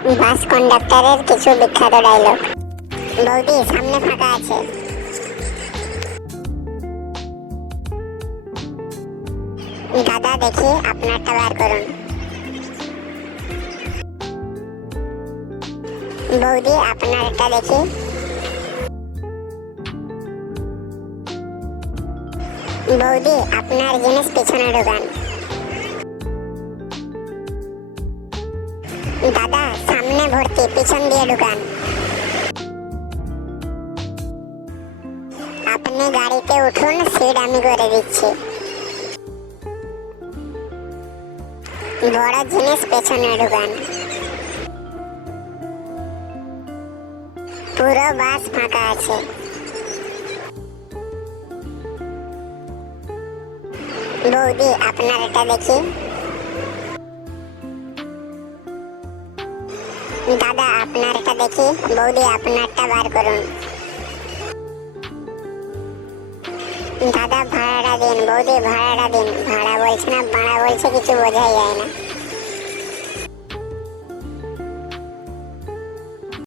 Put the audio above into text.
বাস কন্ডাক্টরের কিছু বিখ্যাত ডায়লগ। বৌদি সামনে ফাঁকা আছে। দাদা দেখি আপনারটা বার করুন। বৌদি আপনারটা দেখি। বৌদি আপনার জিনিস পিছনে ঢুকান। দাদা সামনে ভর্তি, পিছন দিয়ে ঢুকান। আপনি গাড়িতে উঠুন, সিট আমি করে দিচ্ছি। বড় জিনিস পেছনে ঢুকান। পুরো বাস ফাঁকা আছে। বৌদি আপনার এটা দেখি। দাদা আপনার এটা দেখি। বৌদি আপনারটা বার করুন। দাদা ভাড়াটা দিন। বৌদি ভাড়াটা দিন। ভাড়া বলছে না বাড়া বলছে, কিছু বোঝাই যায় না।